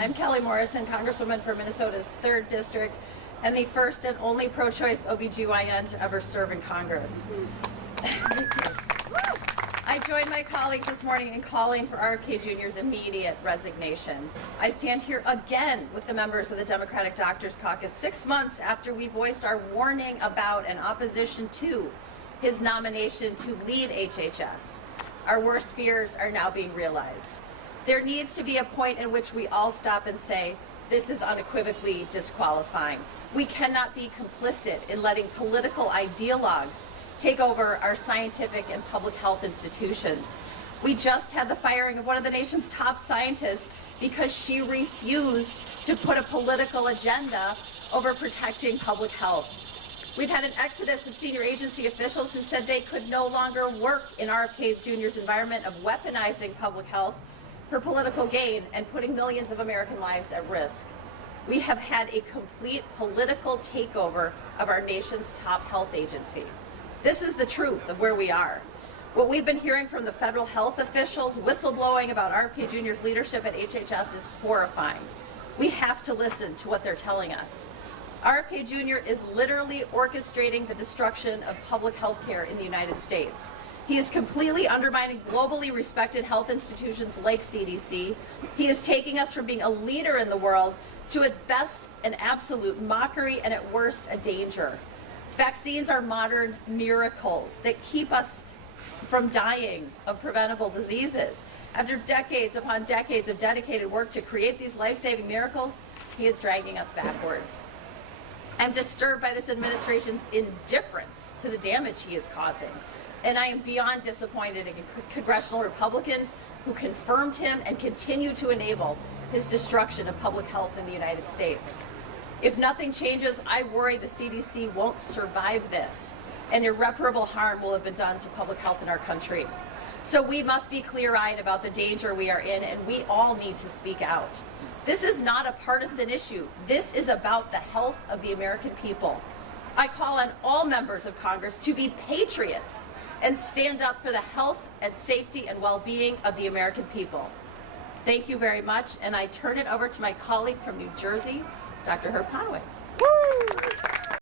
I'm Kelly Morrison, Congresswoman for Minnesota's 3rd District, and the first and only pro-choice OBGYN to ever serve in Congress. I joined my colleagues this morning in calling for RFK Jr.'s immediate resignation. I stand here again with the members of the Democratic Doctors Caucus 6 months after we voiced our warning about and opposition to his nomination to lead HHS. Our worst fears are now being realized. There needs to be a point in which we all stop and say, this is unequivocally disqualifying. We cannot be complicit in letting political ideologues take over our scientific and public health institutions. We just had the firing of one of the nation's top scientists because she refused to put a political agenda over protecting public health. We've had an exodus of senior agency officials who said they could no longer work in RFK Jr.'s environment of weaponizing public health for political gain and putting millions of American lives at risk. We have had a complete political takeover of our nation's top health agency. This is the truth of where we are. What we've been hearing from the federal health officials whistleblowing about RFK Jr.'s leadership at HHS is horrifying. We have to listen to what they're telling us. RFK Jr. is literally orchestrating the destruction of public health care in the United States. He is completely undermining globally respected health institutions like CDC. He is taking us from being a leader in the world to at best an absolute mockery and at worst a danger. Vaccines are modern miracles that keep us from dying of preventable diseases. After decades upon decades of dedicated work to create these life-saving miracles, he is dragging us backwards. I'm disturbed by this administration's indifference to the damage he is causing. And I am beyond disappointed in congressional Republicans who confirmed him and continue to enable his destruction of public health in the United States. If nothing changes, I worry the CDC won't survive this, and irreparable harm will have been done to public health in our country. So we must be clear-eyed about the danger we are in, and we all need to speak out. This is not a partisan issue. This is about the health of the American people. I call on all members of Congress to be patriots and stand up for the health and safety and well-being of the American people. Thank you very much, and I turn it over to my colleague from New Jersey, Dr. Herb Conway. Woo!